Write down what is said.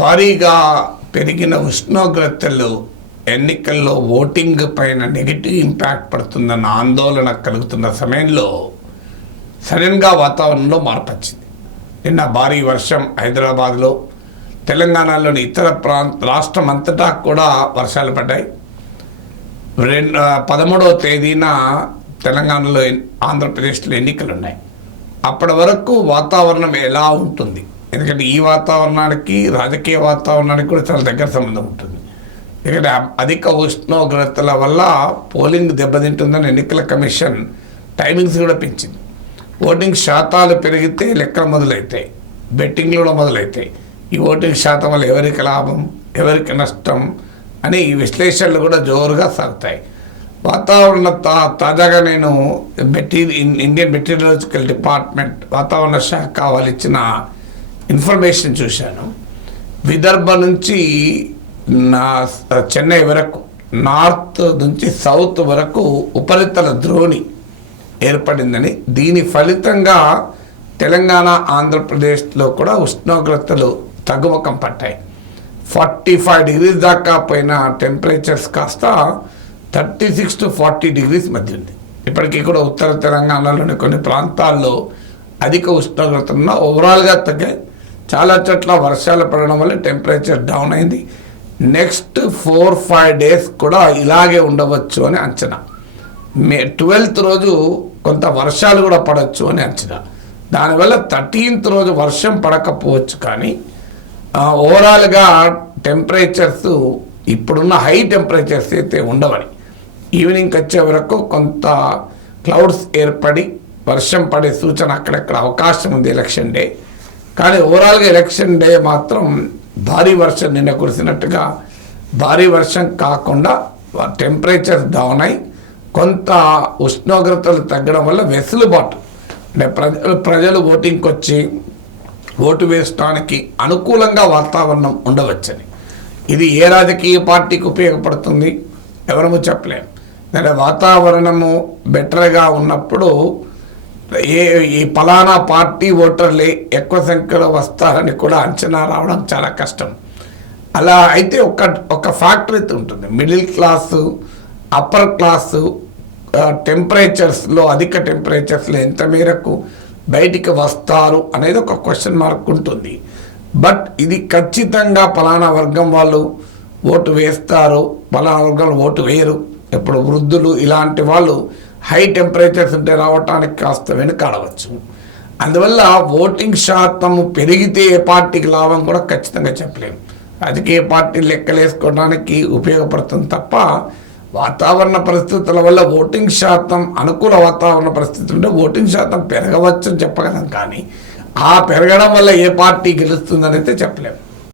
భారీగా పెరిగిన ఉష్ణోగ్రతలు ఎన్నికల్లో ఓటింగ్ పైన నెగిటివ్ ఇంపాక్ట్ పడుతుందన్న ఆందోళన కలుగుతున్న సమయంలో సడన్గా వాతావరణంలో మార్పు వచ్చింది నిన్న భారీ వర్షం హైదరాబాద్లో తెలంగాణలోని ఇతర ప్రాంత రాష్ట్రం అంతటా కూడా వర్షాలు పడ్డాయి. రెండు పదమూడవ తేదీన తెలంగాణలో ఆంధ్రప్రదేశ్లో ఎన్నికలు ఉన్నాయి అప్పటి వరకు వాతావరణం ఎలా ఉంటుంది? ఎందుకంటే ఈ వాతావరణానికి రాజకీయ వాతావరణానికి కూడా చాలా దగ్గర సంబంధం ఉంటుంది. ఎందుకంటే అధిక ఉష్ణోగ్రతల వల్ల పోలింగ్ దెబ్బతింటుందని ఎన్నికల కమిషన్ టైమింగ్స్ కూడా పెంచింది. ఓటింగ్ శాతాలు పెరిగితే లెక్కలు మొదలవుతాయి బెట్టింగ్లు కూడా మొదలవుతాయి ఈ ఓటింగ్ శాతం వల్ల ఎవరికి లాభం ఎవరికి నష్టం అని ఈ విశ్లేషణలు కూడా జోరుగా సాగుతాయి. వాతావరణ తా తాజాగా నేను మెటీరియల్ ఇండియన్ మెటీరియలాజికల్ డిపార్ట్మెంట్ వాతావరణ శాఖ వాళ్ళు ఇచ్చిన ఇన్ఫర్మేషన్ చూశాను. విదర్భ నుంచి నా చెన్నై వరకు నార్త్ నుంచి సౌత్ వరకు ఉపరితల ద్రోణి ఏర్పడిందని దీని ఫలితంగా తెలంగాణ ఆంధ్రప్రదేశ్లో కూడా ఉష్ణోగ్రతలు తగ్గుముఖం పట్టాయి. ఫార్టీ ఫైవ్ డిగ్రీస్ దాకా పోయిన టెంపరేచర్స్ కాస్త thirty six to forty degrees మధ్య ఉంది. ఇప్పటికీ కూడా ఉత్తర తెలంగాణలోని కొన్ని ప్రాంతాల్లో అధిక ఉష్ణోగ్రత ఉన్న ఓవరాల్గా తగ్గాయి. చాలా చోట్ల వర్షాలు పడడం వల్ల టెంపరేచర్ డౌన్ అయింది. నెక్స్ట్ ఫోర్ ఫైవ్ డేస్ కూడా ఇలాగే ఉండవచ్చు అని అంచనా. మే ట్వెల్త్ రోజు కొంత వర్షాలు కూడా పడవచ్చు అని అంచనా. దానివల్ల థర్టీన్త్ రోజు వర్షం పడకపోవచ్చు కానీ ఓవరాల్గా టెంపరేచర్స్ ఇప్పుడున్న హై టెంపరేచర్స్ అయితే ఉండవని. ఈవినింగ్ వచ్చే వరకు కొంత క్లౌడ్స్ ఏర్పడి వర్షం పడే సూచన అక్కడక్కడ అవకాశం ఉంది ఎలక్షన్ డే. కానీ ఓవరాల్గా ఎలక్షన్ డే మాత్రం భారీ వర్షం నిన్న కురిసినట్టుగా భారీ వర్షం కాకుండా టెంపరేచర్ డౌన్ అయి కొంత ఉష్ణోగ్రతలు తగ్గడం వల్ల వెసులుబాటు. అంటే ప్రజలు ప్రజలు ఓటింగ్కి వచ్చి ఓటు వేయడానికి అనుకూలంగా వాతావరణం ఉండవచ్చని. ఇది ఏ రాజకీయ పార్టీకి ఉపయోగపడుతుంది? ఎవరము చెప్పలేం. అంటే వాతావరణము బెటర్గా ఉన్నప్పుడు ఏ ఈ ఫలానా పార్టీ ఓటర్లే ఎక్కువ సంఖ్యలో వస్తారని కూడా అంచనా రావడం చాలా కష్టం. అలా అయితే ఒక ఒక ఫ్యాక్టర్ అయితే ఉంటుంది. మిడిల్ క్లాసు అప్పర్ క్లాసు టెంపరేచర్స్లో అధిక టెంపరేచర్స్లో ఎంత మేరకు బయటికి వస్తారు అనేది ఒక క్వశ్చన్ మార్క్ ఉంటుంది. బట్ ఇది ఖచ్చితంగా పలానా వర్గం వాళ్ళు ఓటు వేస్తారు పలానా వర్గం ఓటు వేయరు. ఇప్పుడు వృద్ధులు ఇలాంటి వాళ్ళు హై టెంపరేచర్స్ ఉంటే రావటానికి కాస్త వెనుకాడవచ్చు. అందువల్ల ఓటింగ్ శాతం పెరిగితే ఏ పార్టీకి లాభం కూడా ఖచ్చితంగా చెప్పలేము రాజకీయ పార్టీ లెక్కలేసుకోవడానికి ఉపయోగపడుతుంది తప్ప వాతావరణ పరిస్థితుల వల్ల ఓటింగ్ శాతం అనుకూల వాతావరణ పరిస్థితులు ఉంటే ఓటింగ్ శాతం పెరగవచ్చు అని చెప్పగలం కానీ ఆ పెరగడం వల్ల ఏ పార్టీ గెలుస్తుందని అయితే చెప్పలేము